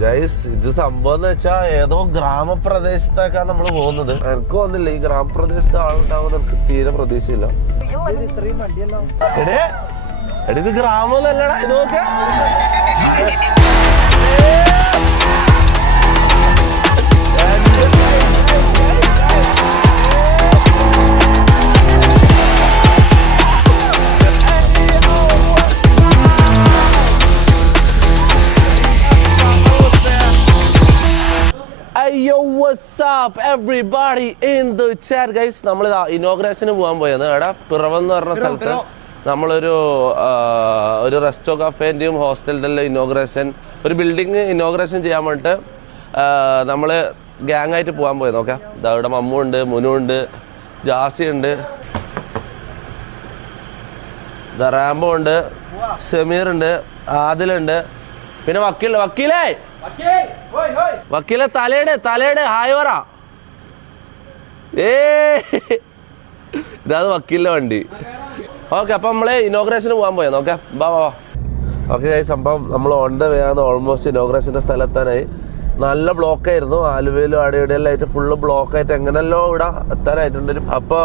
Guys ഇത് സംഭവം എന്ന് വെച്ചാ ഏതോ ഗ്രാമപ്രദേശത്തേക്കാണ് നമ്മൾ പോകുന്നത്. എനിക്ക് തോന്നുന്നില്ല ഈ ഗ്രാമപ്രദേശത്ത് ആളുണ്ടാവുന്ന എനിക്ക് തീരെ പ്രതീക്ഷയില്ല. ഇത് ഗ്രാമമല്ലടാ, ഇത് നോക്ക. Yo, what's up everybody in the chat guys? നമ്മൾ ഇനോഗ്രേഷന് പോകാൻ പോയത് എടാ പിറവെന്ന് പറഞ്ഞ സ്ഥലത്ത് നമ്മളൊരു റെസ്റ്റോ കഫേൻ്റെയും ഹോസ്റ്റലിൻ്റെ ഇനോഗ്രേഷൻ, ഒരു ബിൽഡിങ് ഇനോഗ്രേഷൻ ചെയ്യാൻ വേണ്ടിയിട്ട് നമ്മൾ ഗ്യാങ് ആയിട്ട് പോകാൻ പോയത്. നോക്കാം, ഇതാ ഇവിടെ മമ്മു ഉണ്ട്, മുനു ഉണ്ട്, ജാസി ഉണ്ട്, റാംബോ ഉണ്ട്, ഷമീർ ഉണ്ട്, ആദിലുണ്ട്, പിന്നെ വക്കീലെ തലയുടെ ഹായ് പറ. ഇതാണ് വക്കീലിന്റെ വണ്ടി. ഓക്കെ, അപ്പൊ നമ്മള് ഇനോഗ്രേഷന് പോകാൻ പോയാ. നോക്കാം, ബാ. ഓക്കെ സംഭവം നമ്മൾ ഓൺ ദ വേ ആണ്. ഓൾമോസ്റ്റ് ഇനോഗ്രേഷന്റെ സ്ഥലത്താനായി. നല്ല ബ്ലോക്ക് ആയിരുന്നു. ആലുവയിലും അടയിടെല്ലാം ആയിട്ട് ഫുള്ള് ബ്ലോക്ക് ആയിട്ട് എങ്ങനെയല്ലോ ഇവിടെ എത്താനായിട്ടുണ്ട്. അപ്പൊ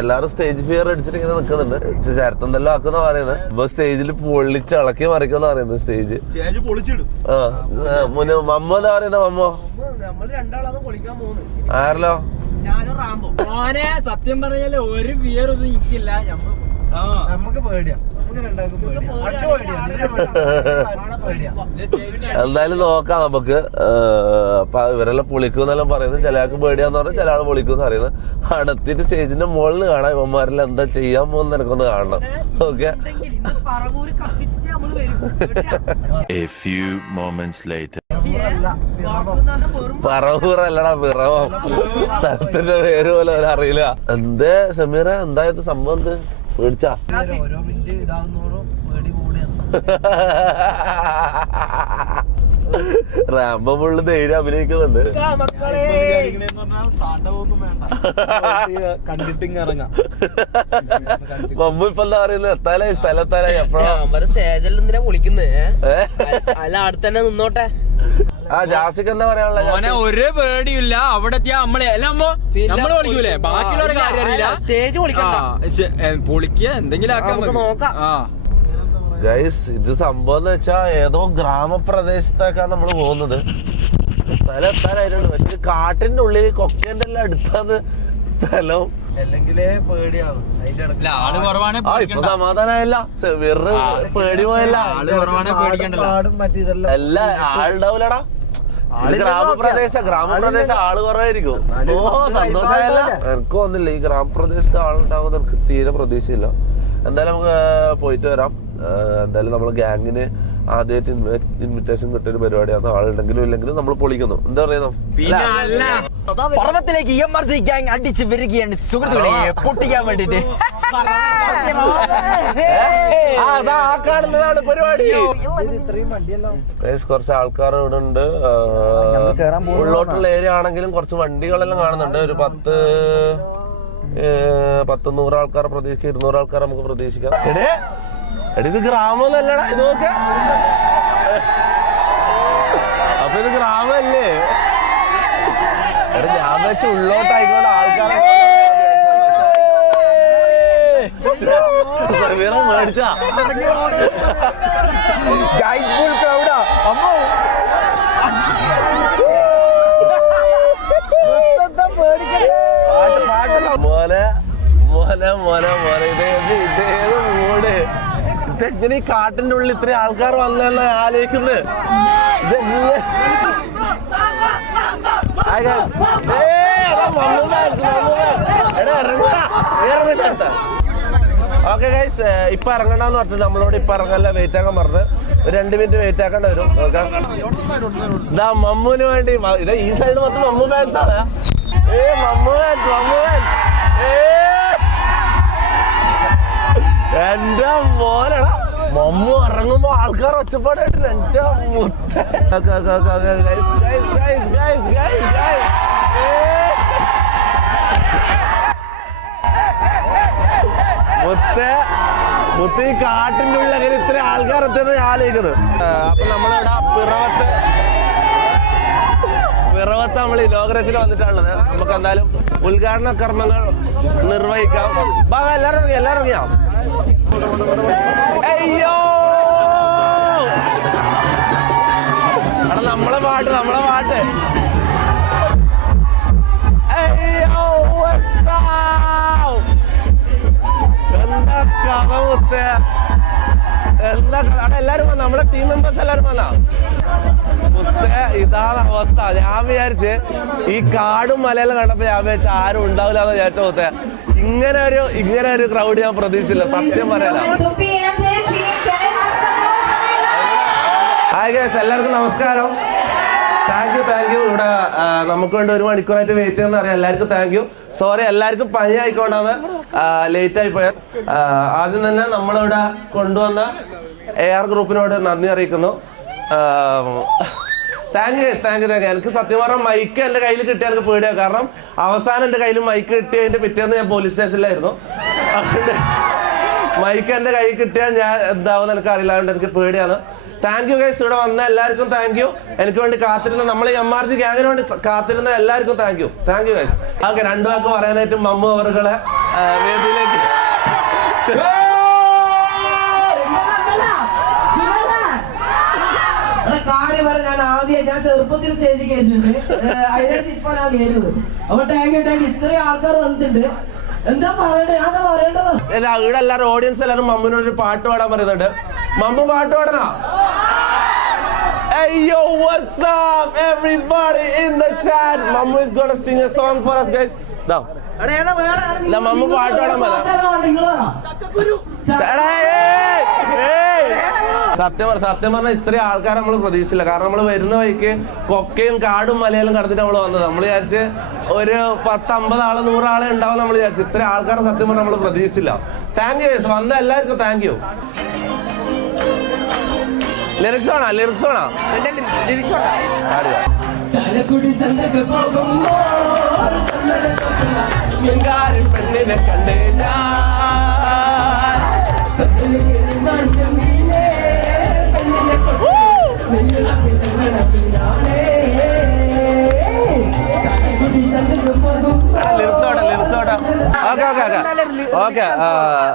എല്ലാവരും സ്റ്റേജ് ഫിയർ അടിച്ചിട്ട് ഇങ്ങനെ നിൽക്കുന്നുണ്ട്. ചേർത്തന്തെല്ലാം ആക്കുന്ന പറയുന്നത്. ഇപ്പൊ സ്റ്റേജിൽ പൊളിച്ച് ഇളക്കി മറിക്കുന്ന പറയുന്നത്. സ്റ്റേജ് മമ്മോ എന്താ പറയുന്നത്? മമ്മോ ആരല്ലോ സത്യം പറഞ്ഞാല് ഒരു ഫിയർ ഒന്നും എനിക്കില്ല. നമുക്ക് പേടിയാ. എന്തായാലും നോക്കാം നമുക്ക്. അപ്പൊ ഇവരെല്ലാം പൊളിക്കുന്നെല്ലാം പറയുന്നത്. ചില ആൾക്ക് പേടിയാന്ന് പറഞ്ഞാൽ ചില ആൾ പൊളിക്കുമെന്ന് പറയുന്നത്. അടുത്തിട്ട് സ്റ്റേജിന്റെ മുകളിൽ കാണാം ഇവന്മാരെല്ലാം എന്താ ചെയ്യാൻ പോകുന്ന എനിക്കൊന്ന് കാണണം. ഓക്കെ, പറവൂറല്ലടാ പിറവം. സ്ഥലത്തിന്റെ പേര് പോലെ അറിയില്ല. എന്തേ സമീറ, എന്തായത് സംഭവം? എന്ത് പേടിച്ചാ? റാംബോ ഫുള്ള് ധൈര്യം അഭിനയിക്കുന്നുണ്ട്. മമ്മു ഇപ്പൊ എന്താ പറയുന്നത്? എത്താലായി, സ്ഥലത്താലായി. എപ്പോഴാ സ്റ്റേജിൽ എന്തിനാ വിളിക്കുന്നത്? അല്ല, അടുത്തന്നെ നിന്നോട്ടെ. ജാസിക്ക് എന്താ പറയാനുള്ള? ഒരു പേടിയില്ല. അവിടെ എത്തിയാ നമ്മള് വിളിക്കൂലേ, ബാക്കിയുള്ള കാര്യം അറിയില്ല. സ്റ്റേജ് പൊളിക്കുക എന്തെങ്കിലും നോക്കാം. ഗൈസ് ഇത് സംഭവം എന്ന് വെച്ചാ ഏതോ ഗ്രാമപ്രദേശത്തേക്കാണ് നമ്മൾ പോകുന്നത്. സ്ഥലം എത്താനായിട്ടുണ്ട്. പക്ഷെ ഇത് കാട്ടിന്റെ ഉള്ളിൽ കൊക്കേന്റെ എല്ലാം അടുത്താണ് സ്ഥലം. ഇപ്പൊ സമാധാനമായില്ല, വെറു പേടി പോയല്ല. എല്ലാ ആളുണ്ടാവൂലടാ. ഗ്രാമപ്രദേശം ആള് കുറവായിരിക്കും. ഓ സന്തോഷമായല്ല. എനിക്ക് തോന്നുന്നില്ല ഈ ഗ്രാമപ്രദേശത്ത് ആളുണ്ടാവുന്ന എനിക്ക് തീരെ പ്രതീക്ഷയില്ല. എന്തായാലും നമുക്ക് പോയിട്ട് വരാം. എന്തായാലും നമ്മള് ഗ്യാങ്ങിന് ആദ്യമായിട്ട് ഇൻവിറ്റേഷൻ കിട്ടിയൊരു പരിപാടിയാണ്. ആളുണ്ടെങ്കിലും ഇല്ലെങ്കിലും നമ്മൾ പൊളിക്കുന്നു. എന്താ പറയുന്നു? പർവ്വത്തിലേക്ക് EMRC ഗ്യാങ് അടിച്ച് വരികയാണ് സുഹൃത്തുക്കളെ, പൊട്ടിക്കാൻ വേണ്ടിട്ട്. കാണുന്നതാണ് പരിപാടി. കുറച്ച് ആൾക്കാർ ഇവിടെ ഉണ്ട്. ഉള്ളോട്ടുള്ള ഏരിയ ആണെങ്കിലും കുറച്ച് വണ്ടികളെല്ലാം കാണുന്നുണ്ട്. ഒരു 100 ആൾക്കാരെ പ്രതീക്ഷിക്കാം, 200 ആൾക്കാരെ നമുക്ക് പ്രതീക്ഷിക്കാം. ഇത് ഗ്രാമമല്ലടാ, ഇത് നോക്ക. അപ്പൊ ഇത് ഗ്രാമല്ലേ? ഞാൻ വെച്ച് ഉള്ളോട്ടായിക്കോട്ടെ ആൾക്കാരെ മേടിച്ചാ. മോനെ ഇതേത് മൂട്? ഇതെങ്ങനെ ഈ കാട്ടിന്റെ ഉള്ളിൽ ഇത്രയും ആൾക്കാർ വന്നല്ല ആലോചിക്കുന്നത്. ഓക്കെ ഗൈസ്, ഇപ്പൊ ഇറങ്ങണ്ടെന്ന് പറഞ്ഞു. നമ്മളോട് ഇപ്പൊ ഇറങ്ങാനല്ല, വെയിറ്റ് ആക്കാൻ പറഞ്ഞു. ഒരു 2 മിനിറ്റ് വെയിറ്റ് ആക്കേണ്ടി വരും. ഓക്കെ, ഇതാ മമ്മുവിന് വേണ്ടി. ഇതാ ഈ സൈഡ് മൊത്തം മമ്മു ഫാൻസ് ആണ്. മമ്മു ഫാൻസ്. എന്റെ മോനടാ, മമ്മു ഇറങ്ങുമ്പോ ആൾക്കാർ ഒച്ചപ്പാടായിട്ടില്ല. എന്റെ മുത്തേ മുത്ത ഈ കാട്ടിന്റെ ഉള്ളിൽ അങ്ങനെ ഇത്ര ആൾക്കാർ എത്തുന്നത് ആലോചിക്കുന്നത്. അപ്പൊ നമ്മളിവിടെ പിറവത്ത് നമ്മൾ ഇനോഗ്രേഷന് വന്നിട്ടുള്ളത്. നമുക്ക് എന്തായാലും ഉദ്ഘാടന കർമ്മങ്ങൾ നിർവഹിക്കാം. എല്ലാരും ഇറങ്ങിയാ. അയ്യോ എടാ നമ്മളെ പാട്ട് അയ്യോ എന്താ കഥ മുത്തേ, എന്താ എല്ലാരും വന്ന നമ്മുടെ ടീം മെമ്പേഴ്സ് എല്ലാരും വന്നാ മുത്തേ. ഇതാണ് അവസ്ഥ. ഞാൻ വിചാരിച്ച് ഈ കാടും മലയെല്ലാം കണ്ടപ്പോ ഞാൻ വിചാരിച്ച ആരും ഉണ്ടാവില്ല എന്ന് വിചാരിച്ച മുത്തേ. ഇങ്ങനെ ഒരു ക്രൗഡ് ഞാൻ പ്രതീക്ഷിച്ചില്ല, സത്യം പറയാനാ. ഹായ് ഗൈസ്, എല്ലാവർക്കും നമസ്കാരം. Thank you. ഇവിടെ നമുക്ക് വേണ്ടി 1 മണിക്കൂറായിട്ട് വെയിറ്റ് ചെയ്യുന്ന അറിയാം. എല്ലാവർക്കും താങ്ക് യു. സോറി, എല്ലാവർക്കും പനി ആയിക്കൊണ്ടാണ് ലേറ്റ് ആയി പോയത്. ആദ്യം തന്നെ നമ്മളിവിടെ കൊണ്ടുവന്ന AR ഗ്രൂപ്പിനോട് നന്ദി അറിയിക്കുന്നു. Thank you. എനിക്ക് സത്യം പറഞ്ഞാൽ മൈക്ക് എൻ്റെ കയ്യിൽ കിട്ടിയാൽ എനിക്ക് പേടിയാണ്. കാരണം അവസാനം എൻ്റെ കയ്യിൽ മൈക്ക് കിട്ടിയതിൻ്റെ പിറ്റേന്ന് ഞാൻ പോലീസ് സ്റ്റേഷനിലായിരുന്നു. അതുകൊണ്ട് മൈക്ക് എൻ്റെ കയ്യിൽ കിട്ടിയാൽ ഞാൻ എന്താവുമെന്ന് എനിക്ക് അറിയില്ല. അതുകൊണ്ട് എനിക്ക് പേടിയാണ്. Thank you guys. ഇവിടെ വന്ന എല്ലാവർക്കും താങ്ക് യു. എനിക്ക് വേണ്ടി കാത്തിരുന്ന നമ്മൾ MRG ഗ്യാങ്ങിന് വേണ്ടി കാത്തിരുന്ന എല്ലാവർക്കും താങ്ക് യു ഗൈസ്. ഓക്കെ, 2 വാക്ക് പറയാനായിട്ട് മമ്മു അവരുടെ വേദിയിലേക്ക് ഞാൻ ആദ്യം ചെറുപ്പത്തിൽ സ്റ്റേജിൽ കയറിയിട്ടുണ്ട്. അതിനകത്ത് ഇപ്പൊ ഞാൻ കയറുന്നത്. അപ്പൊ താങ്ക് യു. ഇത്രയും ആൾക്കാർ വന്നിട്ടുണ്ട്. എന്താ പറയണ്ടേ? അതാ പറയേണ്ടത്. ഇവിടെ എല്ലാവരും ഓഡിയൻസ് എല്ലാവരും മമ്മിനോട് ഒരു പാട്ട് പാടാൻ പറയുന്നുണ്ട്. മമ്മു പാട്ട് പാടണോ? Hey yo, what's up everybody in the chat? Mammu is gonna sing a song for us guys. Now. Mammu പാട്ട് പാടാൻ പറയാം. സത്യം പറഞ്ഞാൽ ഇത്രയും ആൾക്കാർ നമ്മൾ പ്രതീക്ഷിച്ചില്ല. കാരണം നമ്മൾ വരുന്ന വഴിക്ക് കൊക്കയും കാടും മലയെല്ലാം കടന്നിട്ട് നമ്മൾ വന്നത്. നമ്മൾ വിചാരിച്ച് ഒരു 10-50 ആള് 100 ആളെ ഉണ്ടാവും നമ്മൾ വിചാരിച്ചു. ഇത്രയും ആൾക്കാരെ സത്യം പറഞ്ഞാൽ നമ്മൾ പ്രതീക്ഷിച്ചില്ല. താങ്ക് യു വന്ന എല്ലാവർക്കും താങ്ക് യു. ലിറിക്സ് വേണോ? പെണ്ണിനെ കണ്ടേ ഓക്കെ.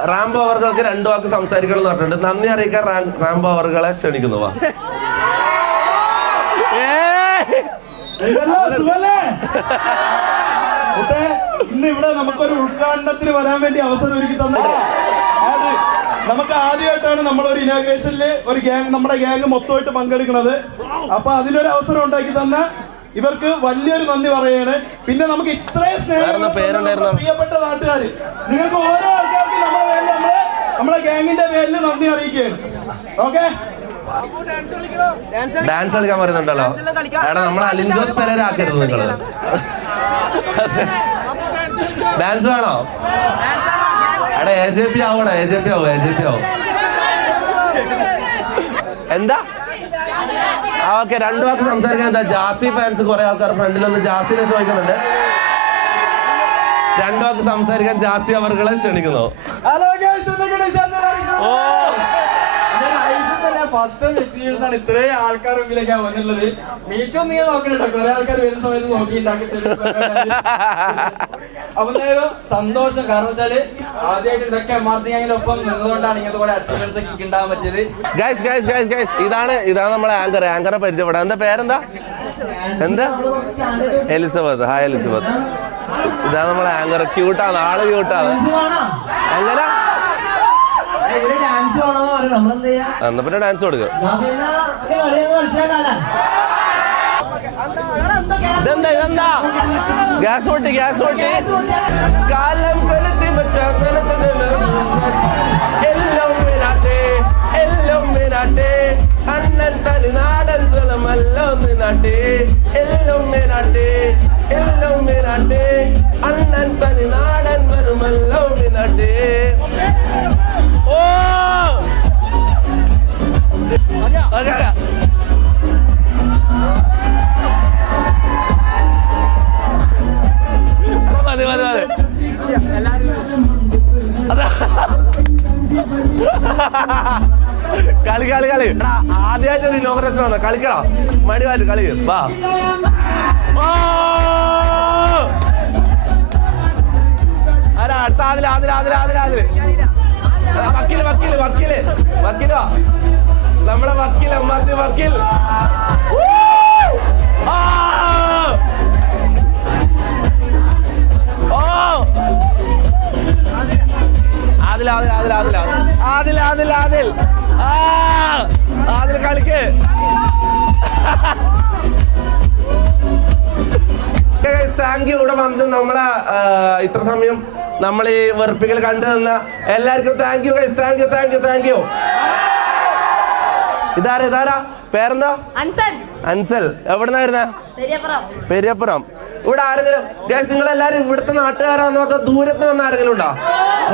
റാംബോ അവർക്ക് 2 വാക്ക് സംസാരിക്കണം എന്ന് പറഞ്ഞിട്ടുണ്ട്. നന്ദി അറിയിക്കാൻ റാംബോ അവറുകളെ ക്ഷണിക്കുന്നു. വാ. ഇന്ന് ഇവിടെ നമുക്കൊരു ഉദ്ഘാടനത്തിന് വരാൻ വേണ്ടി അവസരം ഒരുക്കി തന്നത്. നമുക്ക് ആദ്യമായിട്ടാണ് നമ്മളൊരു ഇനാഗ്രേഷനിൽ ഒരു ഗ്യാങ്, നമ്മുടെ ഗ്യാങ് മൊത്തമായിട്ട് പങ്കെടുക്കുന്നത്. അപ്പൊ അതിലൊരു അവസരം ഉണ്ടാക്കി തന്ന ഇവർക്ക് വലിയൊരു നന്ദി പറയാണ്. പിന്നെ നമുക്ക് ഇത്രയും സ്നേഹം പ്രിയപ്പെട്ട നാട്ടുകാര്, നിങ്ങൾക്ക് ഓരോ ആൾക്കാർക്കും നമ്മളെ ഗ്യാങ്ങിന്റെ പേരിൽ നന്ദി അറിയിക്കുകയാണ്. ഓക്കെ, ഡാൻസ് കളിക്കാൻ പറയുന്നുണ്ടല്ലോ. എടാ നമ്മളെ അലിൻജോസ് പെരേരാക്കരുത് നിങ്ങള്. ഡാൻസ് വേണോ? എടാ AJP ആവണം. AJP ആവും. എന്താ? ഓക്കെ, 2 വാക്ക് സംസാരിക്കാൻ. എന്താ ജാസി ഫാൻസ് കുറെ ആൾക്കാർ ഫ്രണ്ടിലൊന്ന് ജാസിനെ ചോദിക്കുന്നുണ്ട്. 2 വാക്ക് സംസാരിക്കാൻ ജാസി അവർകളെ ക്ഷണിക്കുന്നു. ഫസ്റ്റ് ടൈം എക്സ്പീരിയൻസ് ആണ് ഇത്രയും ആൾക്കാർ മുമ്പിലേക്കാണ് വന്നുള്ളത്. മീഷോ നീ നോക്കണോ? കുറെ ആൾക്കാർ വരുന്ന സമയത്ത് നോക്കിണ്ടാക്കി. അപ്പൊ എന്തായാലും സന്തോഷം. കാരണം വെച്ചാല് ആദ്യമായിട്ട് ഇതൊക്കെ MRG ഗ്യാങ്ങിനൊപ്പം നിന്നതുകൊണ്ടാണ് ഇങ്ങനത്തെ കുറെ അച്ചീവ്മെന്റ്സ് ഒക്കെ ഉണ്ടാകാൻ പറ്റിയത്. ഗൈസ് ഇതാണ് നമ്മളെ ആങ്കറെ പരിചയപ്പെടാം. എന്താ പേരെന്താ? എലിസബത്ത്. Hi Elizabeth. ഇതാണ് നമ്മളെ ആങ്കർ. ക്യൂട്ടാണ്, ആള് ക്യൂട്ടാണ്. എങ്ങനെ എന്നാ പിന്നെ ഡാൻസ് കൊടുക്കുക. ഇതെന്താ ഗ്യാസ് പൊട്ടി കാലം കൊലത്തി എല്ലാം അണ്ണൻ തനി നാടൻ തുളമല്ലോ നാട്ടേ. എല്ലാം അണ്ണൻ തനി നാടൻ വരുമല്ലോ നാട്ടേ. ഓ മതി കളി ആദ്യമായിട്ട് ഇനോഗ്രേഷൻ വന്ന കളിക്കടാ. മടി വാല് കളി. വാ. അടുത്ത ആദില് വക്കീലോ നമ്മളെ വക്കീൽ എംആർസി വക്കീൽ. ആദിൽ കളിക്ക്. Thank you. ഇവിടെ വന്ന് നമ്മളെ ഇത്ര സമയം നമ്മൾ ഈ വെറുപ്പിക്കൽ കണ്ടു തന്ന എല്ലാവർക്കും thank you guys. Thank U. ഇതാരാ പേരെന്താ? അൻസൽ. എവിടുന്നായിരുന്നേ? പെരിയപ്പുറം. ഇവിടെ ആരെങ്കിലും ഗൈസ് നിങ്ങൾ എല്ലാരും ഇവിടുത്തെ നാട്ടുകാരാണോ അതോ ദൂരത്ത് വന്ന ആരെങ്കിലും ഉണ്ടോ?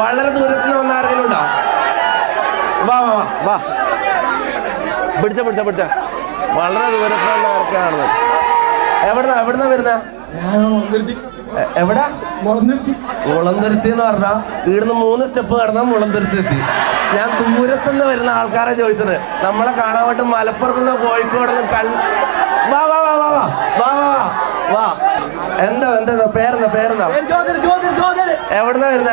വളരെ ദൂരത്ത് നിന്ന് വന്ന ആരെങ്കിലും ഉണ്ടോ? വാ പിടിച്ച വളരെ ദൂരത്ത് വന്ന ആർക്കാണ്? എവിടുന്നാ വരുന്ന? എവിടെ? മുളന്തുരുത്തി എന്ന് പറഞ്ഞാ ഇവിടുന്ന് 3 സ്റ്റെപ്പ് കടന്നാൽ മുളന്തുരുത്തി എത്തി. ഞാൻ ദൂരത്തുനിന്ന് വരുന്ന ആൾക്കാരെ ചോദിച്ചത്. നമ്മളെ കാണാൻ വേണ്ടി മലപ്പുറത്തുനിന്ന് കോഴിക്കോട് വാ. എന്താ പേരെന്താ? എവിടുന്നാ വരുന്ന?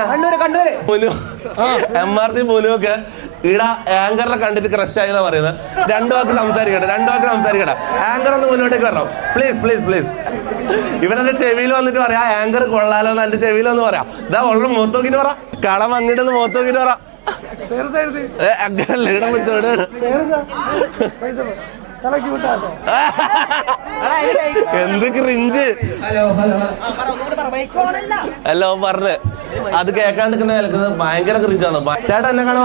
എംആർസി മുനുവൊക്കെ ഇവിടെ ആങ്കറിനെ കണ്ടിട്ട് ക്രഷ് ആയെന്നാ പറയുന്നത്. 2 വാക്ക് സംസാരിക്കട്ടെ. ആങ്കർ ഒന്ന് മുന്നോട്ടേക്ക് വരണം പ്ലീസ്. ഇവരെന്റെ ചെവിയിൽ വന്നിട്ട് പറയാ ആങ്കർ കൊള്ളാലോ എന്ന്. എന്റെ ചെവിയിൽ വന്ന് പറയാം. ഇതാ ഉള്ള മുഖത്ത് നോക്കിട്ട് പറ. കടം വന്നിട്ടെന്ന് മുഖത്ത് നോക്കിട്ട് പറ. അങ്ങനല്ലേ ഇടം പിടിച്ചോട്. എന്ത് ക്രിഞ്ച്. ഹലോ പറഞ്ഞ് അത് കേൾക്കാണ്ടിരിക്കുന്ന നിലക്കുന്നത് ഭയങ്കര ക്രിഞ്ചാണ്. ചേട്ടാ എന്നെ കാണാൻ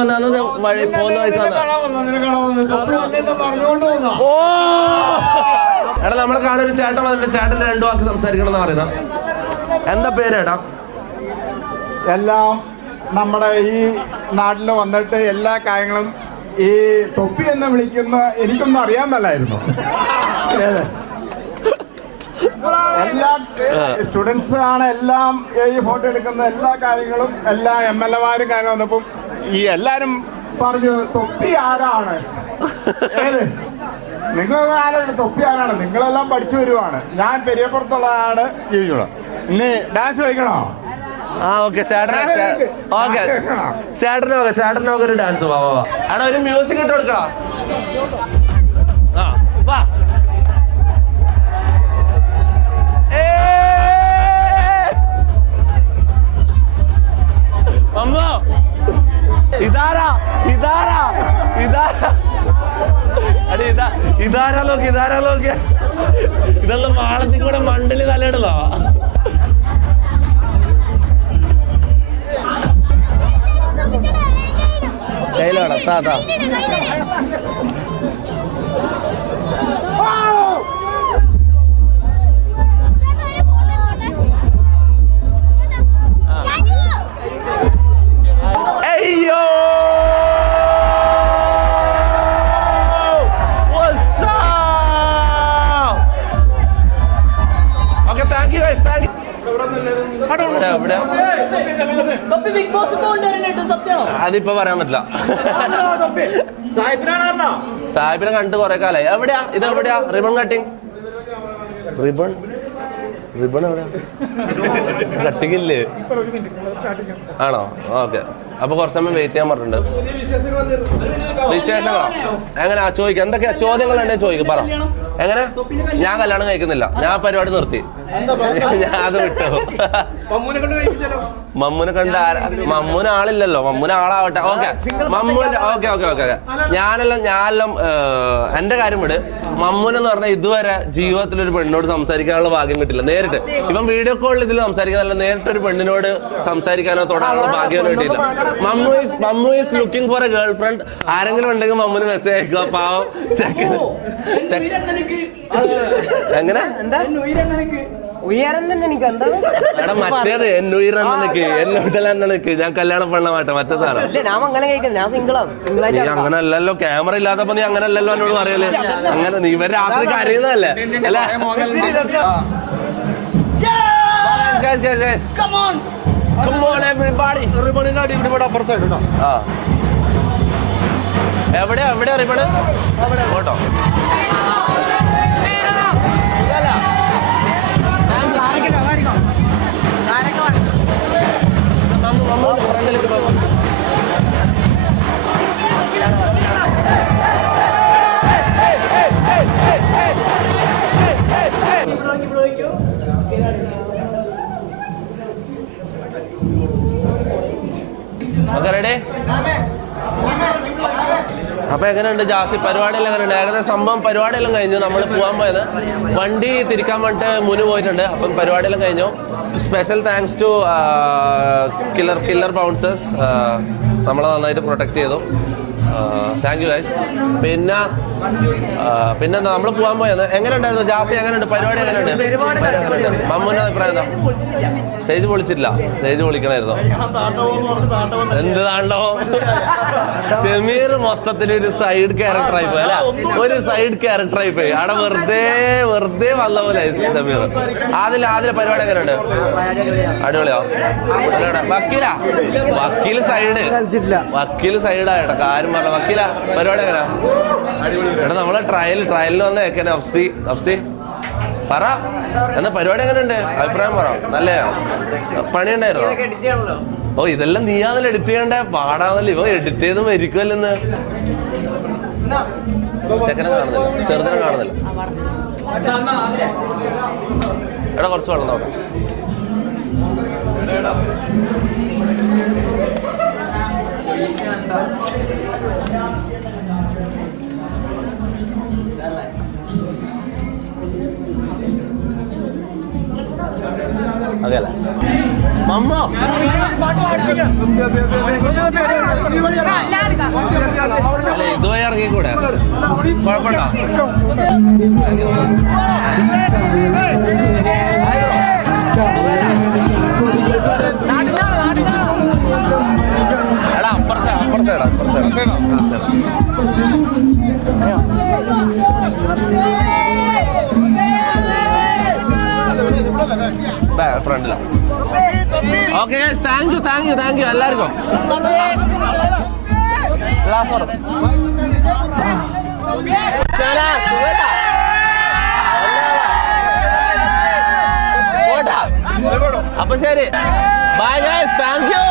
വന്നാണോ? വഴി പോകുന്ന വയസ്സാണ്. ഓ എടാ നമ്മളെ കാണാൻ ഒരു ചേട്ടൻ വന്നിട്ട് ചേട്ടന്റെ 2 വാക്ക് സംസാരിക്കണം എന്ന് പറയുന്നത്. എന്താ പേരേട്ടാ? എല്ലാം നമ്മുടെ ഈ നാട്ടിൽ വന്നിട്ട് എല്ലാ കാര്യങ്ങളും ഈ തൊപ്പി എന്ന് വിളിക്കുന്ന എനിക്കൊന്നും അറിയാൻ മേലായിരുന്നു. എല്ലാ സ്റ്റുഡൻസ് ആണ് എല്ലാം ഈ ഫോട്ടോ എടുക്കുന്ന എല്ലാ കാര്യങ്ങളും എല്ലാ MLA-മാരും കാര്യം വന്നപ്പം ഈ എല്ലാരും പറഞ്ഞു തൊപ്പി ആരാണ്? നിങ്ങൾ ആരാണ് തൊപ്പി ആരാണ്? നിങ്ങളെല്ലാം പഠിച്ചു വരുവാണ്. ഞാൻ പെരിയപ്പുറത്തുള്ളതാണ് ജീവിക്കണം. ഇനി ഡാൻസ് കളിക്കണോ? ഓക്കെ ചേട്ടനൊക്കെ ഒരു ഡാൻസ്. വാ അവിടെ ഒരു മ്യൂസിക് ഇട്ട് കൊടുക്കടാ. വാ അമ്മോ ഇതാരാ നോക്കിയ ഇതെല്ലാം മാളത്തിൽ കൂടെ മണ്ടില് തലയിടുന്നോ? കയ്യിലാണ് താ അയ്യോ ഓക്കെ താങ്ക് യു അതിപ്പോ പറയാൻ പറ്റില്ല. സാഹിബിനെ കണ്ടിട്ട് കുറെ കാലായി. ഇതെവിടെയാ റിബൺ കട്ടിങ്? റിബൺ എവിടെയാ? കട്ടിങ് ഇല്ലേ? ആണോ? ഓക്കെ അപ്പൊ കുറച്ച് സമയം വെയിറ്റ് ചെയ്യാൻ പറഞ്ഞിട്ടുണ്ട്. വിശേഷങ്ങളോ? എങ്ങനെയാ ചോദിക്കാം? എന്തൊക്കെയാ ചോദ്യങ്ങൾ ഉണ്ടെങ്കിൽ ചോദിക്കും. പറ. എങ്ങനെ? ഞാൻ കല്യാണം കഴിക്കുന്നില്ല. ഞാൻ പരിപാടി നിർത്തി. ഞാൻ അത് വിട്ടു. മമ്മൂനെ കണ്ട് മമ്മൂന് ആളില്ലല്ലോ. മമ്മൂന് ആളാവട്ടെ. ഓക്കെ ഓക്കെ ഞാനെല്ലാം എന്റെ കാര്യം വിട്. മമ്മൂനെന്ന് പറഞ്ഞാൽ ഇതുവരെ ജീവിതത്തിൽ ഒരു പെണ്ണിനോട് സംസാരിക്കാനുള്ള ഭാഗ്യം കിട്ടില്ല. നേരിട്ട് ഇപ്പം വീഡിയോ കോളിൽ ഇതിൽ സംസാരിക്കാനല്ല, നേരിട്ട് ഒരു പെണ്ണിനോട് സംസാരിക്കാനോ തൊടാനുള്ള ഭാഗ്യം കിട്ടിയില്ല. Mammu is looking for A girl friend. ആരെങ്കിലും ഉണ്ടെങ്കിൽ മമ്മുന് മെസ്സേജ് അയക്കുക. പാവം എങ്ങനെ എടാ മറ്റേത് എന്നുയിരക്ക് എന്നോട്ടിലെന്നക്ക് ഞാൻ കല്യാണം പെണ്ണ മാട്ടെ മറ്റേ സാധനം. നീ അങ്ങനെ അല്ലല്ലോ. ക്യാമറ ഇല്ലാത്തപ്പോ നീ അങ്ങനെ അല്ലല്ലോ എന്നോട് പറയല്. അങ്ങനെ നീ ഇവർ രാത്രി കരയുന്നതല്ലേ അല്ലേ? എവിടെയാ റിബണ്? കേട്ടോ ഓക്കെ റെഡി. അപ്പൊ എങ്ങനെയുണ്ട് ജാസി, പരിപാടിയെല്ലാം എങ്ങനെയുണ്ട്? ഏകദേശം സംഭവം പരിപാടിയെല്ലാം കഴിഞ്ഞു. നമ്മൾ പോകാൻ പോയത് വണ്ടി തിരിക്കാൻ വേണ്ടിട്ട് മുന്നു പോയിട്ടുണ്ട്. അപ്പം പരിപാടിയെല്ലാം കഴിഞ്ഞു. Special thanks to killer bouncers, നമ്മളെ നന്നായിട്ട് പ്രൊട്ടക്ട് ചെയ്തു. Thank you guys. പിന്നെന്താ നമ്മൾ പോകാൻ പോയത് എങ്ങനെയുണ്ടായിരുന്നു ജാസി? എങ്ങനെയുണ്ട് പരിപാടി? എങ്ങനെയുണ്ട്? മമ്മൂന്റെ അഭിപ്രായം എന്താ? സ്റ്റേജ് പൊളിച്ചിട്ടില്ല, സ്റ്റേജ് പൊളിക്കണമായിരുന്നു. എന്ത് താണ്ടോ? ഷമീർ മൊത്തത്തിൽ ഒരു സൈഡ് ക്യാരക്ടറായി പോയി അല്ല, ഒരു സൈഡ് ക്യാരക്ടറായി പോയി. അവിടെ വെറുതെ വന്ന പോലെ ഷമീർ. ആദ്യം പരിപാടി എങ്ങനെയുണ്ട്? അടിപൊളിയോ? വക്കീല് സൈഡായിട്ടാ കാര്യം പറഞ്ഞ. വക്കീല പരിപാടി എങ്ങനെയാ? എടാ നമ്മളെ ട്രയലിൽ വന്ന ഏക്കനെ അഫ്സി പറ എന്നാ പരിപാടി എങ്ങനെയുണ്ട്? അഭിപ്രായം പറ. നല്ല പണിയുണ്ടായിരുന്നോ? ഓ ഇതെല്ലാം നീയാന്നല്ലോ എഡിറ്റ് ചെയ്യണ്ടേ, പാടാന്നല്ലോ. ഇവ എഡിറ്റ് ചെയ്ത് മരിക്കുമല്ലെന്ന്. ചെക്കനെ കാണുന്നില്ല, ചെറുതിനെ കാണുന്നില്ല. എടാ കുറച്ച് വെള്ളം നോക്കാം. അതെയല്ല മമ്മ അല്ല ഇതുവഴി ഇറങ്ങിക്കൂടെ? കുഴപ്പമുണ്ടോ? എടാ അപ്പുറ സൈഡാ. ഫ്രണ്ടില. ഓക്കെ താങ്ക് യു എല്ലാവർക്കും. അപ്പൊ ശരി, bye guys. Thank you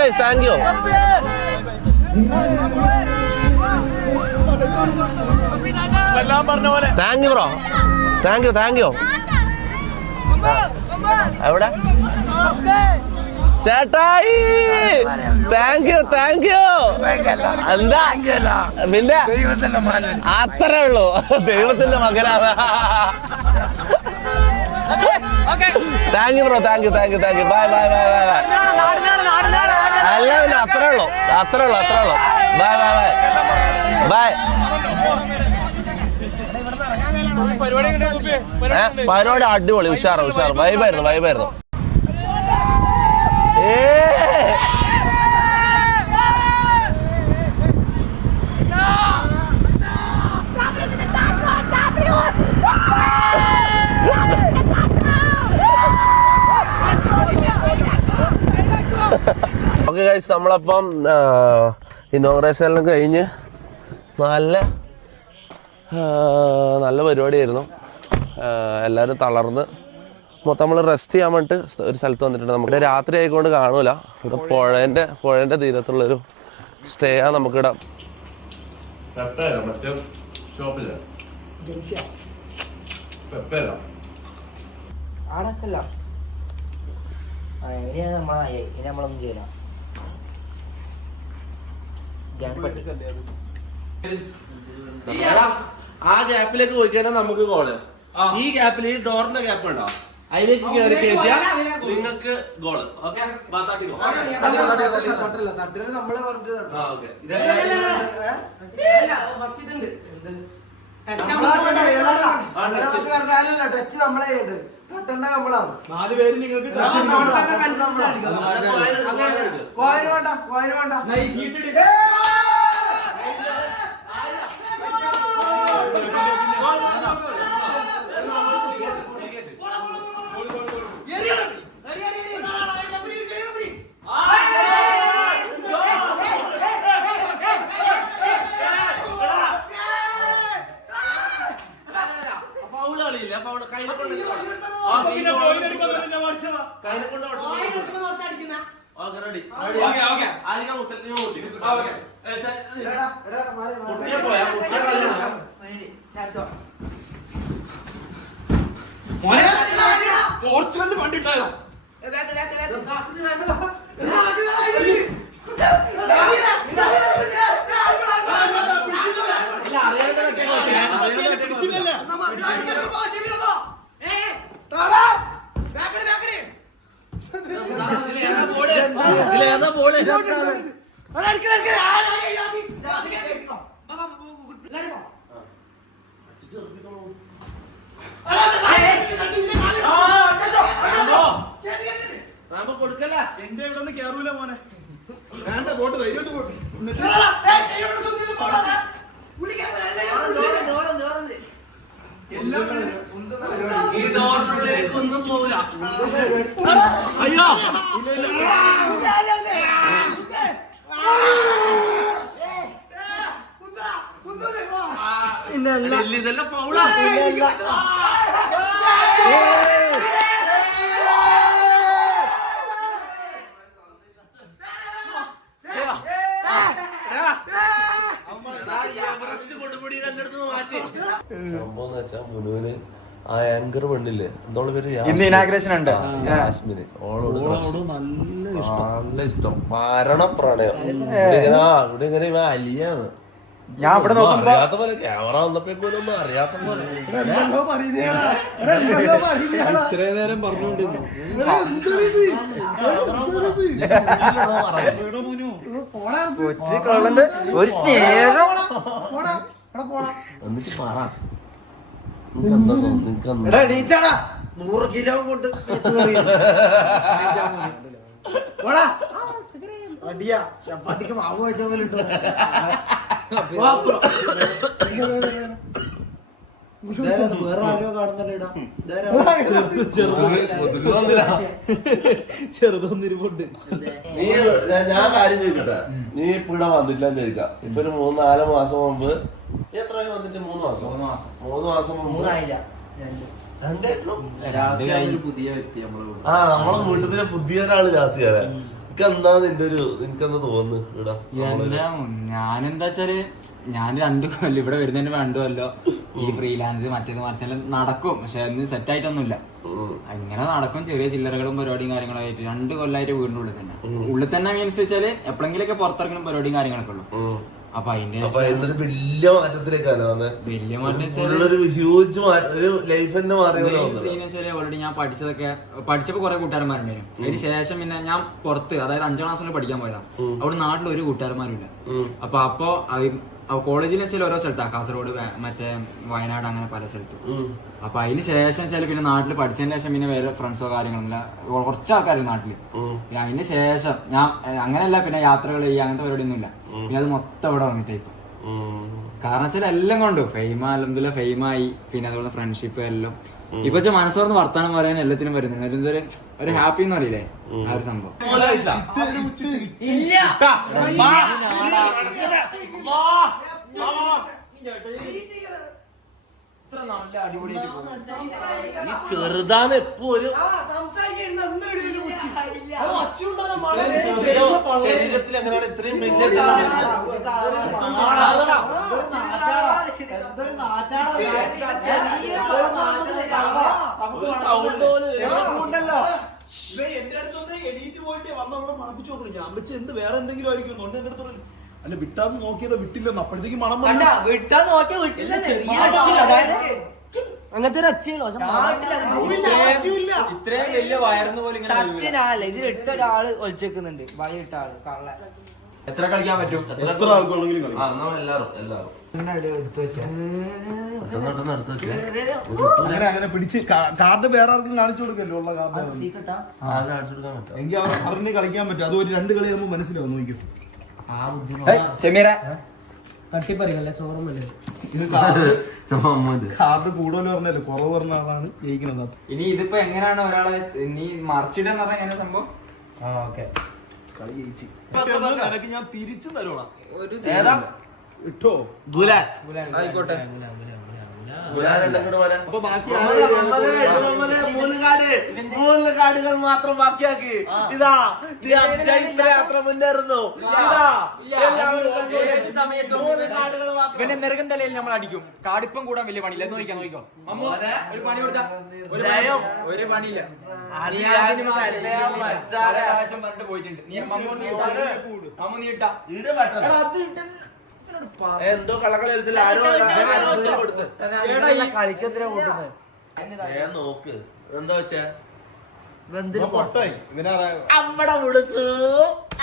guys. Thank you. Thank you bro. Thank you. എവിടെ ചേട്ടായി? Thank you. എന്താ പിന്നെ അത്രേ ഉള്ളൂ. ദൈവത്തിന്റെ മകനാണ്. Thank you bro. Thank you. Bye. അല്ല പിന്നെ അത്രേ ഉള്ളൂ. ബൈ. പരിപാടി അടിപൊളി, ഉഷാറ്. വൈബായിരുന്നു. ഓക്കെ ഗൈസ്, നമ്മളപ്പം ഇനോഗ്രേഷനെല്ലാം കഴിഞ്ഞ് നല്ല പരിപാടിയായിരുന്നു. എല്ലാവരും തളർന്ന് മൊത്തം നമ്മൾ റെസ്റ്റ് ചെയ്യാൻ വേണ്ടിട്ട് ഒരു സ്ഥലത്ത് വന്നിട്ടുണ്ട്. നമുക്ക് രാത്രി ആയിക്കൊണ്ട് കാണൂല. ഇവിടെ പുഴേൻ്റെ തീരത്തുള്ളൊരു സ്റ്റേ ആ നമുക്കിവിടെ. ആ ഗ്യാപ്പിലേക്ക് പോയി കഴിഞ്ഞാൽ നമുക്ക് ഗോള്. ഈ ഗ്യാപ്പിൽ ഈ ഡോറിന്റെ ഗ്യാപ്പ് ഉണ്ടോ, അതിലേക്ക് കയറി കയറ്റിയാൽ നിങ്ങൾക്ക് ഗോള്. ഓക്കെ പോർച്ചുഗലിന് വണ്ടിട്ടായോ? കൊടുക്കല്ല എന്റെ ഇവിടെ നിന്ന് കേറൂല മോനെ. വേണ്ട പോട്ട് ധൈര്യമായിട്ട് പോട്ട്. ഈ ഡോറിനുള്ളിലേക്ക് ഒന്നും പോവില്ല. അയ്യോ ഇതെല്ലാം ഫൗളാ. സംഭവം വെച്ചാ മുനുവിന് ആ ആങ്കർ പെണ്ണില്ലേ എന്തോളെ പേര് ഇന്ന് ഇനാഗ്രേഷൻ ഉണ്ട്. യാസ്മിന് ഓളോട് നല്ല ഇഷ്ടം മരണ പ്രണയം. ഇവിടെ ഇങ്ങനെ ഇവ അലിയാണ്. ഞാൻ ഇവിടെ നോക്കുമ്പോ അറിയാത്ത പോലെ ക്യാമറ വന്നപ്പോഴേക്കും ഒന്നും അറിയാത്ത പോലെ ഇത്രയും നേരം പറഞ്ഞോണ്ടിരുന്നു. കൊച്ചി കൊള്ളണ്ട് ഒരു സ്നേഹം. എന്നിട്ട് പറ നിനക്കെന്താ നിനക്കെന്താ 100 കിലോ കൊണ്ട് അടിയാ ചപ്പാത്തിക്ക് മാവ് വെച്ച പോലെ ഉണ്ടോ? വേറെ ആരോ കാണുന്നല്ലോ. ചെറുതൊന്നിരിപ്പുണ്ട്. നീ ഞാൻ കാര്യം ചോദിക്കട്ടെ, നീ ഇപ്പൊ ഇവിടെ വന്നിട്ടില്ലെന്ന് ചോദിക്കാം. ഇപ്പൊ ഒരു 3-4 മാസം മുമ്പ് നീ എത്ര വന്നിട്ട്? 3 മാസം 3 മാസം മുമ്പ് പുതിയ വ്യക്തി ആ നമ്മളെ വീട്ടിലെ പുതിയ ഒരാള് ജാസിയാരെ. നിനക്കെന്താ നിന്റെ ഒരു നിനക്കെന്താ തോന്നുന്നു ഇവിടെ? ഞാനെന്താ വെച്ചാല് ഞാൻ 2 കൊല്ലം ഇവിടെ വരുന്നതിന് 2 കൊല്ലോ ഈ ഫ്രീലാൻസ് മറ്റേത് മറിച്ചെല്ലാം നടക്കും. പക്ഷെ അന്ന് സെറ്റ് ആയിട്ടൊന്നുമില്ല. ഇങ്ങനെ നടക്കും, ചെറിയ ചില്ലറകളും പരിപാടിയും കാര്യങ്ങളും ആയിട്ട് 2 കൊല്ലമായിട്ട് വീടിന്റെ ഉള്ളിൽ തന്നെ. ഉള്ളിൽ തന്നെ മീൻസ് വെച്ചാല് എപ്പോഴെങ്കിലൊക്കെ പുറത്തിറങ്ങണം പരിപാടിയും കാര്യങ്ങളൊക്കെ ഉള്ളു. അപ്പൊ അതിന്റെ വലിയ മാറ്റത്തിലേക്കാണ് വലിയ മാറ്റം ഹ്യൂജ് ഒരു ലൈഫ് തന്നെ ഓൾറെഡി ഞാൻ പഠിച്ചപ്പോ കുറെ കൂട്ടുകാരന്മാരുണ്ടായിരുന്നു. അതിന് ശേഷം പിന്നെ ഞാൻ പുറത്ത്, അതായത് 5ാം ക്ലാസ്സിൽ പഠിക്കാൻ പോയതാണ്. അവിടെ നാട്ടിൽ ഒരു കൂട്ടുകാരന്മാരും ഇല്ല. അപ്പൊ കോളേജിൽ വെച്ചാൽ ഓരോ സ്ഥലത്താണ്, കാസർഗോഡ്, മറ്റേ വയനാട്, അങ്ങനെ പല സ്ഥലത്തും. അപ്പൊ അതിന് ശേഷം വെച്ചാൽ പിന്നെ നാട്ടിൽ പഠിച്ചതിന് ശേഷം പിന്നെ വേറെ ഫ്രണ്ട്സോ കാര്യങ്ങളൊന്നുമില്ല, കുറച്ച് ആൾക്കാരും നാട്ടില്. അതിന് ശേഷം ഞാൻ അങ്ങനെയല്ല പിന്നെ യാത്രകൾ ചെയ്യുക അങ്ങനത്തെ പരിപാടി ഒന്നുമില്ല. പിന്നെ അത് മൊത്തം ഇവിടെ വന്നിട്ടേക്കും. കാരണം വെച്ചാൽ എല്ലാം കൊണ്ടു അൽഹംദുലില്ലാ ഫെയിമായി. പിന്നെ അതുപോലെ ഫ്രണ്ട്ഷിപ്പ് എല്ലാം ഇപ്പൊ മനസ്സോർന്ന് വർത്താനം പറയാൻ എല്ലാത്തിനും വരുന്നുണ്ട്. ഒരു ഹാപ്പി എന്ന് പറയില്ലേ, ആ ഒരു സംഭവം. ചെറുതാന്ന് എപ്പോ ഒരു ശരീരത്തിൽ എങ്ങനെയാണ് ഇത്രയും വലിയ സൗണ്ട് എന്റെ അടുത്തൊന്ന് എണീറ്റ് പോയിട്ട് വന്ന് അവിടെ മണപ്പിച്ചു നോക്കണം. ഞാൻ വെച്ച് എന്ത് വേറെ എന്തെങ്കിലും ആയിരിക്കും എന്റെ അടുത്ത് അല്ല വിട്ടാന്ന് നോക്കിയത് വിട്ടില്ലെന്ന്. അപ്പോഴത്തേക്ക് മണം വിട്ടാ നോക്കിയ വിട്ടില്ല, ചെറിയ അങ്ങനത്തെ ഒരു ഒച്ചയുള്ളൂ. ഇത്രയും വലിയ വയറുന്ന പോലെ സത്യനാളെ ഇതിൽ 8 ഒരാള് ഒളിച്ചേക്കുന്നുണ്ട്. വഴി 8 ആള് കള്ള. എത്ര കളിക്കാൻ പറ്റും? എത്ര ആൾക്കുള്ളെങ്കിലും അങ്ങനെ പിടിച്ച് കാർഡ് വേറെ ആർക്കും കാണിച്ചു കൊടുക്കല്ലോ ഉള്ള കാർഡ്. എങ്കിൽ അവർ അറിഞ്ഞ് കളിക്കാൻ പറ്റും. അത് ഒരു 2 കളി ആകുമ്പോൾ മനസ്സിലാവും. നോക്കിയോ തട്ടിപ്പറിക്കല്ലേ, ചോറുമല്ലേ. ഇത് കാർഡ് കൂടുതൽ പറഞ്ഞല്ലോ, കുറവ് പറഞ്ഞ ആളാണ് ജയിക്കുന്നത്. ഇനി ഇതിപ്പോ എങ്ങനെയാണ് ഒരാളെ നീ മറിച്ചിടെന്ന് പറഞ്ഞാൽ എങ്ങനെ സംഭവം? കളി ജയിച്ച് നിനക്ക് ഞാൻ തിരിച്ചു തരോളാം. ഒരു ഇട്ടോ ആയിക്കോട്ടെ. അപ്പൊ ബാക്കി 3 കാർഡുകൾ മാത്രം ബാക്കിയാക്കി. ഇതാ യാത്ര മുന്നേറുന്നു. ഇതാ പിന്നെ നെറുകന്തലയിൽ നമ്മൾ അടിക്കും. കാടിപ്പം കൂടാൻ വലിയ പണിയില്ല. നോക്കിക്കോ അമ്മ ഒരു പണി കൊടുത്താ ഒരു പണിയില്ല. പറഞ്ഞിട്ട് പോയിട്ടുണ്ട്. നീ അമ്മ നീട്ടാ എന്തോ കള്ളക്കളി നോക്ക് എന്താ വെച്ചാ പൊട്ടായി ഇതിനാ അമ്മടെ മുടുത്തു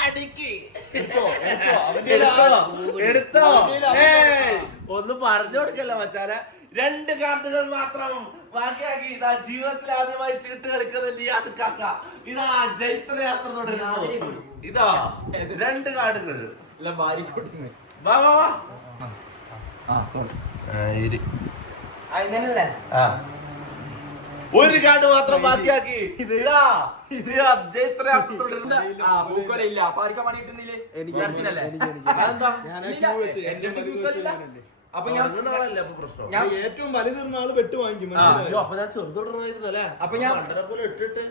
അടിക്ക് എടുത്തോ. ഒന്ന് പറഞ്ഞു കൊടുക്കല്ല മച്ചാനെ. 2 കാർഡുകൾ മാത്രം ബാക്കിയാക്കി. ഇതാ ജീവിതത്തിൽ ആദ്യമായി ചീട്ട് കളിക്കുന്ന ലിയാദ് കാക്ക. ഇതാ ജൈത്രയാത്ര തുടരുന്നു. ഇതാ 2 കാർഡുകൾ. വാ വാ വാ. ഒരു കാർഡ് മാത്രം ബാക്കിയാക്കി. പൂക്കോലില്ല. അപ്പൊ ആർക്കാ പണി കിട്ടുന്നില്ലേ? എനിക്ക് അപ്പൊ ഞാൻ ഏറ്റവും വലുതിരുന്ന ആള് വെട്ട് വാങ്ങിക്കും. അപ്പൊ ഞാൻ ചെറുതോടായിരുന്നല്ലേ. അപ്പൊ ഞാൻ പോലെ ഇട്ടിട്ട്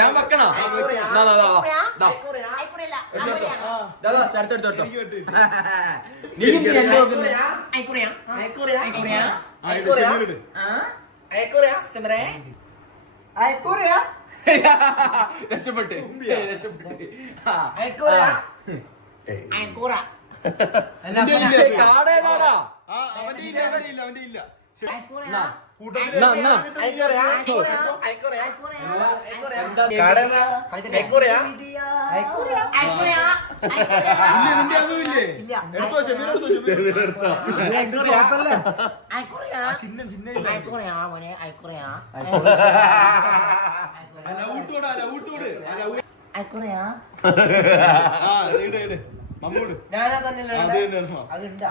ഞാൻ വെക്കണം. ശരത്തെടുത്തോ. രക്ഷപ്പെട്ട് കാടേതാടാ അവന്റെ ഇല്ല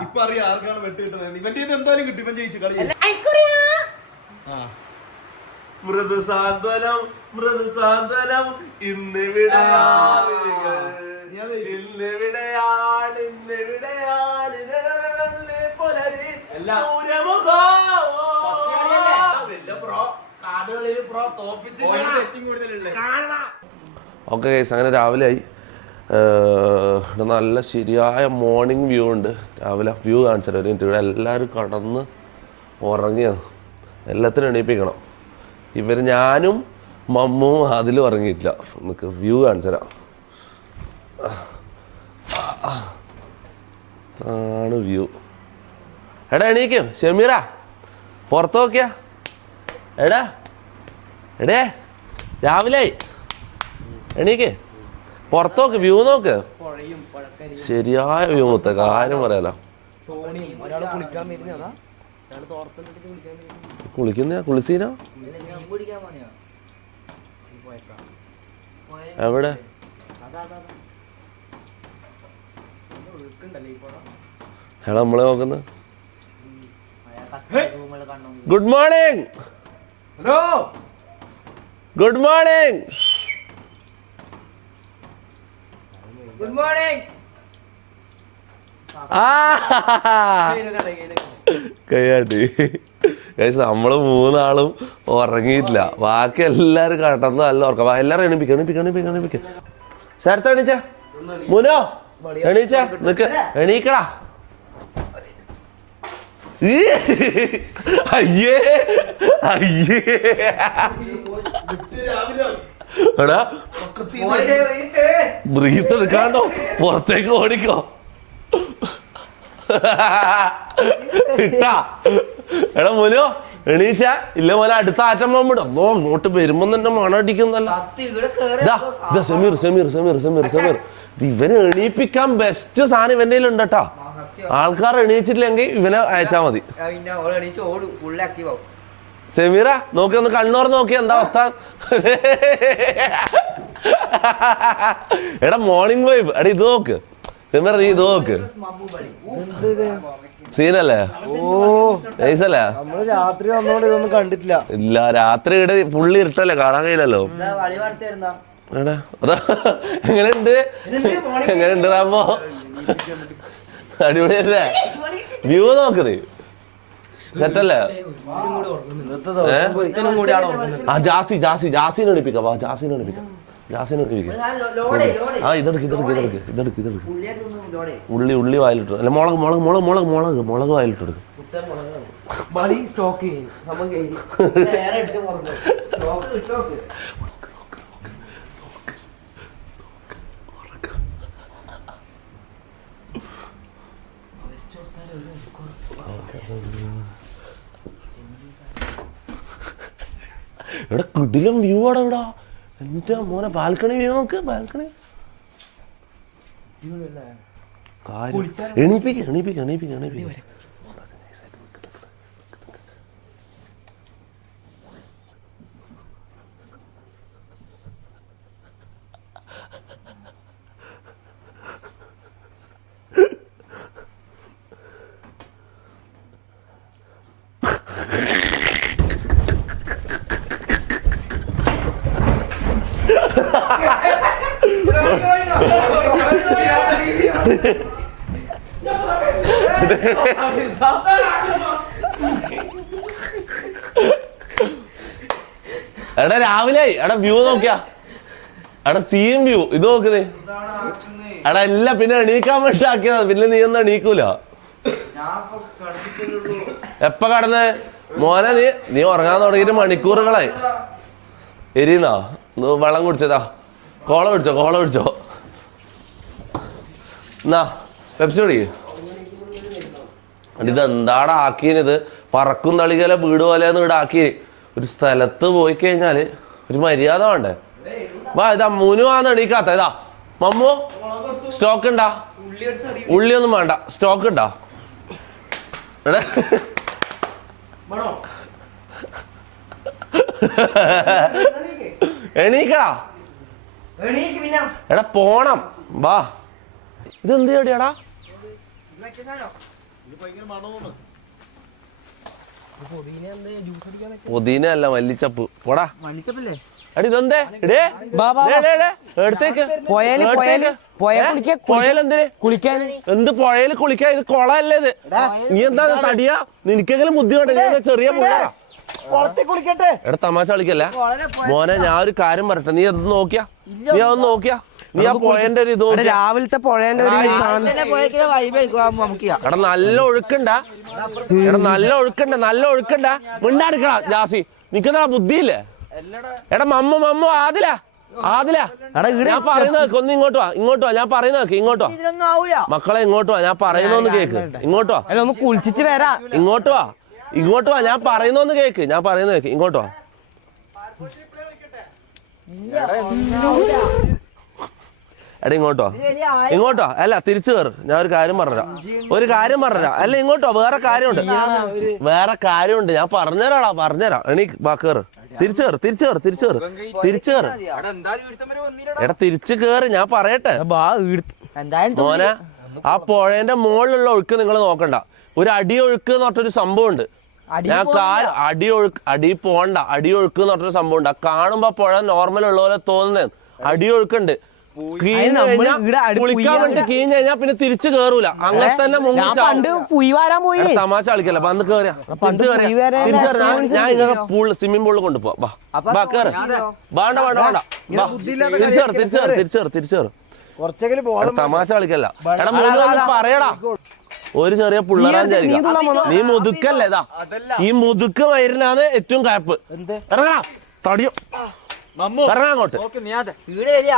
ഇപ്പൊ അറിയാം ആർക്കാണ് വെട്ട് കിട്ടുന്നത്. ഇവന്റെ എന്തായാലും കിട്ടും. ഇവൻ ജയിച്ചു കളി. മൃദുസാന്ത്വനം ഓക്കെ ഗൈസ്, അങ്ങനെ രാവിലെ ആയി. നല്ല ശരിയായ മോർണിംഗ് വ്യൂ ഉണ്ട്. രാവിലെ വ്യൂ കാണിച്ചാൽ ഒരു മിനിറ്റ്. ഇവിടെ എല്ലാവരും കടന്ന് ഉറങ്ങിയാണ്. എല്ലാത്തിനും എണീപ്പിക്കണം. ഞാനും മമ്മും അതിലും ഉറങ്ങിയിട്ടില്ല. നമുക്ക് വ്യൂ കാണിച്ചു തരാം. ആണ് വ്യൂ. എടാ എണീക്കും ഷമീറ, പുറത്ത് നോക്കിയാ. എടേ രാവിലെ എണീക്ക്, പുറത്ത് നോക്ക്, വ്യൂ നോക്ക്. ശരിയായ വ്യൂ മൊത്ത കാര്യം പറയാലോ. കുളിസീനോ എവിടെ? എടാ നമ്മളെ നോക്കുന്നത്. Good morning. Hello, good morning. Good morning. കൈയാട്ടി. നമ്മള് 3 ആളും ഉറങ്ങിയിട്ടില്ല. ബാക്കി എല്ലാരും കടന്ന് നല്ല ഉറക്കം. എല്ലാരും എണീപ്പിക്ക. ശരത്ത് എണീച്ച. മുനോ എണീച്ച. നിക്ക്, എണീക്കടാ. അയ്യേ എടാ ബ്രീത്ത് എടുക്കാണ്ടോ, പുറത്തേക്ക് ഓടിക്കോ. ഇട്ടാ എടാ മോനോ എണീച്ച. ഇല്ല മോനെ, അടുത്ത ആറ്റം പോകുമ്പോഴോ അങ്ങോട്ട് വരുമ്പോ തന്നെ മണം അടിക്കുന്നല്ല. സമീർ ഇവനെ എണീപ്പിക്കാൻ ബെസ്റ്റ് സാധനം ഇവന്റെ ഉണ്ട് കേട്ടാ. ആൾക്കാർ എണീച്ചിട്ടില്ലെങ്കിൽ ഇവനെ അയച്ചാ മതി. സമീറ നോക്കി, ഒന്ന് കണ്ണൂർ നോക്കി, എന്താ അവസ്ഥ? എടാ മോർണിംഗ് വൈബ്. എടാ ഇത് നോക്ക് സമീറ, നീ ഇത് നോക്ക്. സീനല്ലേ? നൈസല്ലേ? രാത്രി വന്നോണ്ട് ഇതൊന്നും കണ്ടിട്ടില്ല. ഇല്ല, രാത്രി ഇവിടെ പുള്ളി ഇരുട്ടല്ലേ, കാണാൻ കഴിയില്ലല്ലോ. എടാ അതാ എങ്ങനെയുണ്ട് റാമോ? അടിപൊളിയല്ലേ? വ്യൂ നോക്ക് നീ. സെറ്റല്ലേ? ആ ജാസിനെ എണിപ്പിക്കാം. വാ ജാസിനെ എണിപ്പിക്കാം. ആ ഇതെടുക്ക്. ഉള്ളി വായിലിട്ടു. അല്ല മുളക് വായിലിട്ടെടുക്കും. ഇവിടെ കിടിലം വ്യൂ ആണ് ഇവിടെ. എന്റെ മോനെ ബാൽക്കണി വ്യൂ നോക്ക്. ബാൽക്കണി എണീപ്പിക്ക. എടാ രാവിലെ എടാ വ്യൂ നോക്കിയാ. എടാ സീൻ വ്യൂ ഇത് നോക്കുന്നേ. എടാ ഇല്ല പിന്നെ എണീക്കാൻ വേണ്ടി ആക്കിയതാ. പിന്നെ നീ ഒന്നും എണീക്കൂല. എപ്പ കടന്ന് മോനെ? നീ ഉറങ്ങാൻ തുടങ്ങിയിട്ട് മണിക്കൂറുകളായി. എരീന്നാ വെള്ളം കുടിച്ചതാ. കോള പിടിച്ചോ. എന്നാ പെപ്സി കുടി. ഇതെന്താടാ ആക്കിയത്? പറക്കും തളികല വീട് പോലെയെന്ന് ഇവിടെ ആക്കി. ഒരു സ്ഥലത്ത് പോയി കഴിഞ്ഞാല് ഒരു മര്യാദ വേണ്ടേ? വാ ഇതാ മുനു ആന്ന് എണീക്കാത്ത. ഇതാ മമ്മു സ്റ്റോക്ക് ഉണ്ടാ? ഉള്ളിയൊന്നും വേണ്ട. സ്റ്റോക്ക് ഉണ്ടാ? എണീക്കടാ. എടാ പോണം. വാ. ഇതെന്ത് എവിടെയാടാ? പുതിന അല്ല മല്ലിച്ചപ്പ്. പോടാ. എടി ഇതെന്തേ? എടുത്തേക്ക്. പുഴയിലെന്തിന് കുളിക്കാൻ? എന്ത് പുഴയിൽ കുളിക്കാൻ? ഇത് കുളമല്ലേ ഇത്? നീ എന്താ തടിയാ? നിനക്കെങ്കിലും ബുദ്ധിമുട്ട്. ചെറിയ പുഴയാ. എടാ തമാശ കളിക്കല്ല മോനെ. ഞാൻ ഒരു കാര്യം പറയട്ടെ. നീ അത് നോക്കിയാ? നീ ആ പുഴന്റെ ഒരു ഇത് രാവിലത്തെ പുഴന്റെ ഒരു എടാ നല്ല ഒഴുക്കണ്ട. മിണ്ടാടിക്കടാ ജാസി. നിക്കുന്ന ബുദ്ധിയില്ലേ? എടാ മമ്മു ആദില ഞാൻ പറയുന്നത് ഒന്ന് ഇങ്ങോട്ട് വാ. ഞാൻ പറയുന്നത് കേക്ക്. ഇങ്ങോട്ട് വാ മക്കളെ. ഇങ്ങോട്ട് വാ. ഞാൻ പറയുന്നൊന്ന് കേക്ക്. ഇങ്ങോട്ട് വാ. ഒന്ന് കുളിച്ചിട്ട് വരാ. ഇങ്ങോട്ട് വാ. ഞാൻ പറയുന്നൊന്ന് കേക്ക്. ഇങ്ങോട്ട് വാ. എടാ ഇങ്ങോട്ടോ. അല്ല തിരിച്ചു കയറ്. ഞാൻ ഒരു കാര്യം പറഞ്ഞുതരാം. അല്ല ഇങ്ങോട്ടോ. വേറെ കാര്യമുണ്ട്. ഞാൻ പറഞ്ഞുതരാം. വാ കേറ്. തിരിച്ചു കയറ്. എടാ തിരിച്ചു കേറ്. ഞാൻ പറയട്ടെ മോനെ. ആ പുഴേന്റെ മുകളിലുള്ള ഒഴുക്ക് നിങ്ങൾ നോക്കണ്ട. ഒരു അടിയൊഴുക്ക് എന്ന് പറഞ്ഞൊരു സംഭവം ഉണ്ട്. അടിയൊഴുക്ക് എന്ന് പറഞ്ഞൊരു സംഭവം ഉണ്ട്. കാണുമ്പോ പുഴ നോർമൽ ഉള്ള പോലെ തോന്നുന്നത്. അടിയൊഴുക്കുണ്ട്. കുളിക്കാൻ വേണ്ടി കീഞ്ഞ് കഴിഞ്ഞാ പിന്നെ തിരിച്ചു കേറൂല. അങ്ങനെ തന്നെ തമാശ കളിക്കല്ല. വന്ന് കേറിയാ ഞാൻ ഇങ്ങനെ സ്വിമ്മിംഗ് പൂളിൽ കൊണ്ടുപോവാ. കേറ്. വേണ്ട. തിരിച്ചു തമാശ കളിക്കല്ല. എടാ മൂന്ന് പറയടാ. ഒരു ചെറിയ പിള്ളേരാൻ വിചാരിക്കാം. നീ മുതുക്കല്ലേ? ഇതാ ഈ മുതുക്ക് വയറിനാണ് ഏറ്റവും കയപ്പ്. ഇറങ്ങാ തടിയോ. ഇറങ്ങാങ്ങോട്ട്.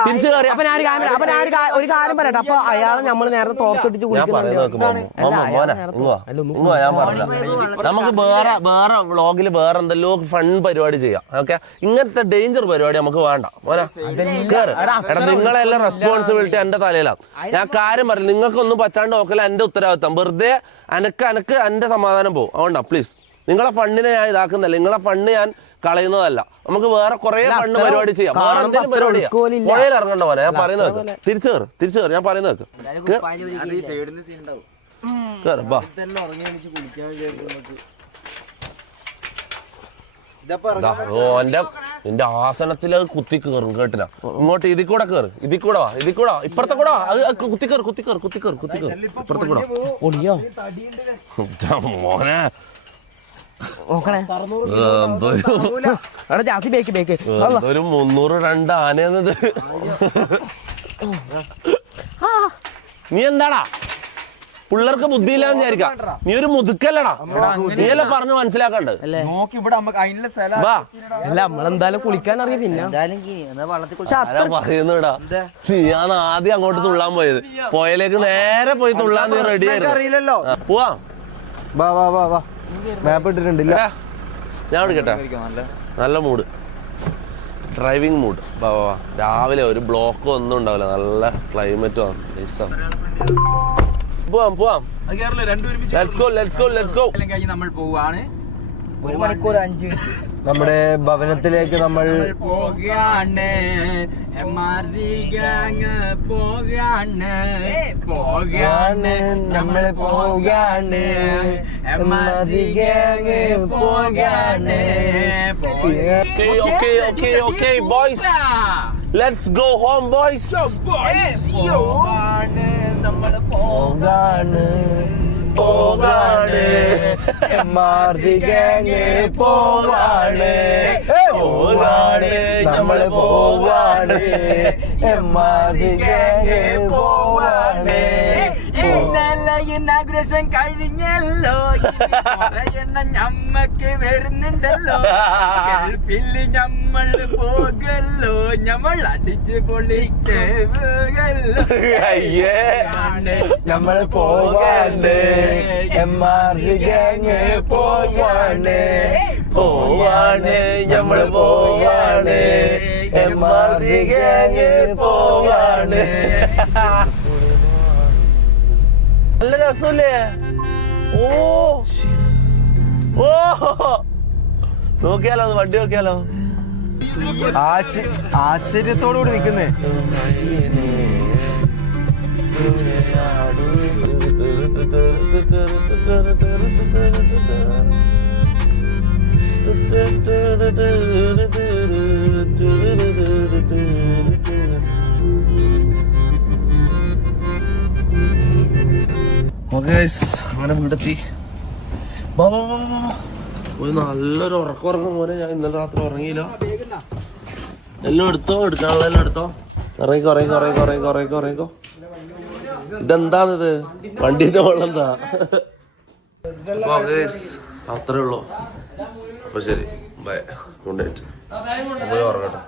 തിരിച്ചു കയറി. ഒരു കാര്യം പറയട്ടെ. അപ്പൊ അയാളെ നമ്മള് നേരത്തെ തോർത്തിട്ട് ഞാൻ പറഞ്ഞ നമുക്ക് വേറെ വ്ളോഗില് വേറെ എന്തെല്ലോ ഫൺ പരിപാടി ചെയ്യാം. ഓക്കെ. ഇങ്ങനത്തെ ഡേഞ്ചർ പരിപാടി നമുക്ക് വേണ്ട മോനെ. കേറ്. എടാ നിങ്ങളെല്ലാം റെസ്പോൺസിബിലിറ്റി എന്റെ തലയിലാണ്. ഞാൻ കാര്യം പറയില്ല. നിങ്ങൾക്കൊന്നും പറ്റാണ്ട് നോക്കല എന്റെ ഉത്തരവാദിത്തം. വെറുതെ അനക്ക് എന്റെ സമാധാനം പോകും. അതുകൊണ്ടാ പ്ലീസ്. നിങ്ങളെ ഫണ്ടിനെ ഞാൻ ഇതാക്കുന്നില്ല. നിങ്ങളെ ഫണ്ട് ഞാൻ കളയുന്നതല്ല. നമുക്ക് വേറെ കുറെ ഫണ്ട് പരിപാടി ചെയ്യാം. വേറെ എന്തെങ്കിലും പരിപാടി ചെയ്യാം. പുഴയിൽ ഇറങ്ങണ്ട പോലെ. ഞാൻ പറയുന്നത് തിരിച്ചു കയറ്. ഞാൻ പറയുന്നത് എന്റെ ആസനത്തിൽ അത് കുത്തി കയറും. കേട്ടില്ല? ഇങ്ങോട്ട് ഇതിൽ കൂടെ കയറ്. ഇതിൽ കൂടെ വാ. ഇപ്പുറത്തെ കൂടെ വാ. അത് കുത്തി കയറ്. ഇപ്പുറത്തെ കൂടെ മോനെ. നോക്കണേ അവിടെ ജാസി ബേക്ക് ബേക്ക് ഒരു 302 ആനയെന്നത്. നീ എന്താടാ പിള്ളേർക്ക് ബുദ്ധിയില്ലാന്ന് വിചാരിക്കാം. നീ ഒരു മുതുക്കല്ലടാ. നീയല്ലേ പറഞ്ഞ് മനസ്സിലാക്കണ്ട്. വാ അല്ല നമ്മളെന്തായാലും കുളിക്കാൻ അറിയാം. പിന്നെ പറയുന്നുടാ, ഞാൻ ആദ്യം അങ്ങോട്ട് തുള്ളാൻ പോയത്. പോയലേക്ക് നേരെ പോയി തുള്ളാൻ നീ റെഡി ആയിരുന്നു. പോവാ മാപ്പ് ഇട്ടിട്ടുണ്ടില്ല. ഞാൻ വിളിക്കട്ടെ. നല്ല മൂഡ്, ഡ്രൈവിംഗ് മൂഡ്. വാ വാ, രാവിലെ ഒരു ബ്ലോക്കും ഒന്നും ഉണ്ടാവില്ല. നല്ല ക്ലൈമറ്റും ആണ്. പോവാം പോവാം. നമ്മൾ പോവാണ്. 1 മണിക്കൂർ 5 മിനിറ്റ് നമ്മുടെ ഭവനത്തിലേക്ക് നമ്മൾ പോകാണ്. MRC ഗ്യാങ് പോകാണ്. പോകാണ് നമ്മൾ പോകാണ്. MRC ഗ്യാങ് പോകാണ്. Okay, boys. Let's go home, boys. നമ്മൾ പോകാണ് MRC ഗ്യാങ് പോവാണ്. നമ്മള് പോവാണ് MRC ഗ്യാങ് പോവാണ്. ഇന്നലെ ഇനാഗ്രേഷൻ കഴിഞ്ഞല്ലോ. എണ്ണം ഞമ്മക്ക് വരുന്നുണ്ടല്ലോ. ഗൾഫില് നമ്മൾ പോകല്ലോ. നമ്മൾ അടിച്ച് പൊളിച്ച് പോകല്ലോ. നമ്മൾ പോവാണ് MRC ഗ്യാങ് പോവാണ്. നമ്മള് പോവാണ് MRC ഗ്യാങ് പോവാണ്. നല്ല രസമല്ലേ? ഓ നോക്കിയാലോ, വണ്ടി നോക്കിയാലോ. ആശ്ചര്യത്തോടുകൂടി നിൽക്കുന്നേ. അങ്ങനെ വീടെത്തി. ഒരു നല്ലൊരു ഉറക്കം പോലെ. ഞാൻ ഇന്നലെ രാത്രി ഉറങ്ങിയില്ല. എല്ലാം എടുത്തോ, എടുക്കാനുള്ള എല്ലാം എടുത്തോ. ഇറങ്ങിക്കോ. ഇതെന്താണിത്? വണ്ടീന്റെ വെള്ളം എന്താ? അത്രേ ഉള്ളൂ. അപ്പൊ ശരി, ബൈ, ഗുഡ് നൈറ്റ്. പോയി ഉറങ്ങട്ടെ.